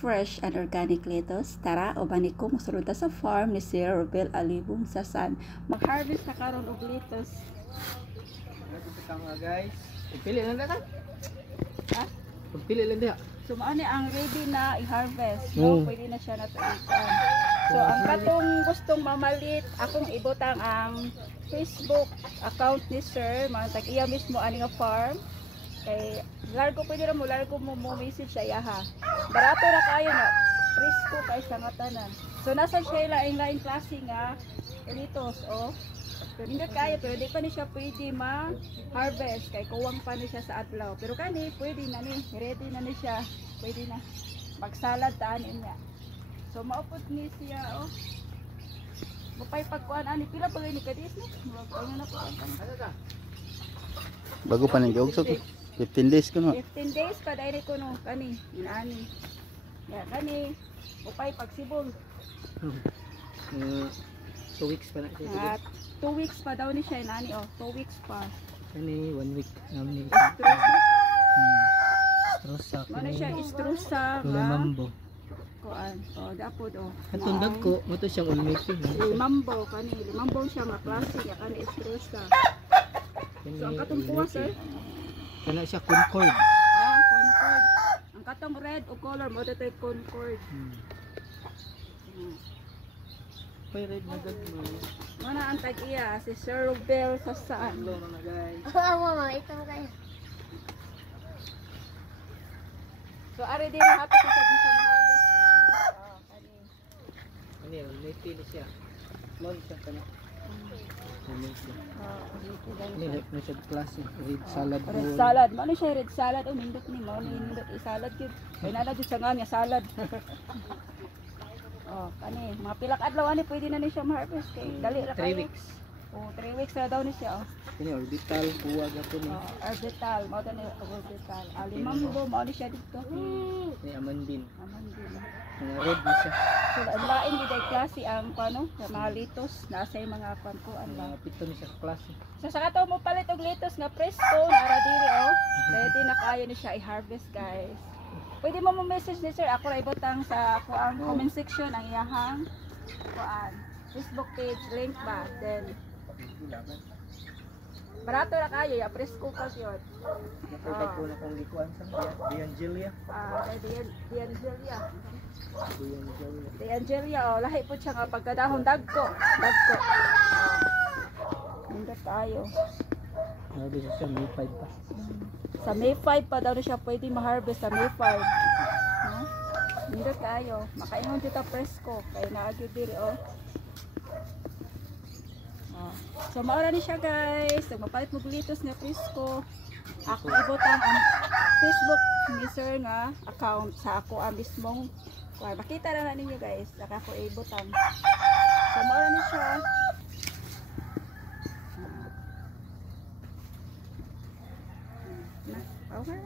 fresh and organic lettuce. Tara, ubanik ko masulod sa farm ni Sir Robel Alibong sa San. Mag-harvest na karon og lettuce. Ito nga guys. Pili lang data. Ha? Pili lang dia. So mao ni ang ready na i-harvest, no? Pwede na siya natulitan. So ang katong gustong mamalit, akong ibutang ang Facebook account ni Sir, mga tag-iya mismo ani nga farm. Kay largo pwede ra mo message siya ha. Barato ra kayo na presko kay sa nga tanan. So nasa siya laing klase nga lettuce oh. Pero hindi kaya, pero di pa ni siya pwede ma-harvest kay kuwang pa ni siya sa adlaw. Pero kani pwede na ni, ready na ni siya. Pwede na magsalad taanin niya. So maupot ni siya oh. Mapay pagkuan ani pila pa ni kadis ni. Ano na po ang bago pa nang giog so 15 days ko no. 15 days pa dai ko no kani inani. Ya kani mapay pagsibol. 2 weeks pa na siya. 2 weeks pa daw ni siya inani oh, 2 weeks pa. Kani 1 week namin ni. Strusa. Ano siya istrusa nga. Mambo. Kuan. Oh, dapod oh. Atong dagko mo to siyang ulmiti. Limambo kani, limambo siya nga klase ya kani istrusa. So ang katong kuha sir? Kana siya concord. Concord. Ang katong red o color mo dito concord. Pay red na gad mo. Mana ang tag-iya si Sir Robel sa saan? Hello na guys. Mama, ito mo kayo. So ari din happy sa sa harvest. Kani. Ano yun? May pili siya. Loan siya kana. Ini na siya klase. Red salad bowl. Red salad. Ano siya red salad? Oh, nindot ni mo. Nindot i-salad yun. Kaya nala dyan sa nga niya salad. Oh, kani. Mga pilak adlaw ani pwede na ni siya ma-harvest. Kay dali ra 3 weeks. Oh, 3 weeks na daw ni siya. Oh. Ini orbital buwag ato ni. Orbital. Mao na ni orbital. Limambo mao ni siya dito. Ni amandin. Amandin. Mga red na siya. So, ang lain giday klase ang ano, mga lettuce, nasa yung mga kwantuan lang. Mga pito ni siya klase. So, sa kato mo palit og lettuce nga presko, nara diri oh. Ready na kayo ni siya i-harvest, guys. Pwede mo message ni sir, ako ra ibutang sa ako ang comment section ang iyahang kuan Facebook page link ba. Then barato ra kayo, ya presko pa yun. Nakita ko na kung likuan sa Diangelia. Diangelia. Diangelia oh, lahi po siya nga pagkadahon dagko. Hindi tayo. Sabi siya May 5 pa. Sa May 5 pa daw na siya pwede ma-harvest sa May 5. No? Hindi tayo. Makaingon dito presko. Kaya naagyo diri oh. So maura ni siya guys. So mapalit mo lettuce nga presko. Ako ibutang ang Facebook ni sir nga account sa ako ang mismong. Makita na ninyo guys. Saka ako ibutang. So maura ni siya. Okay.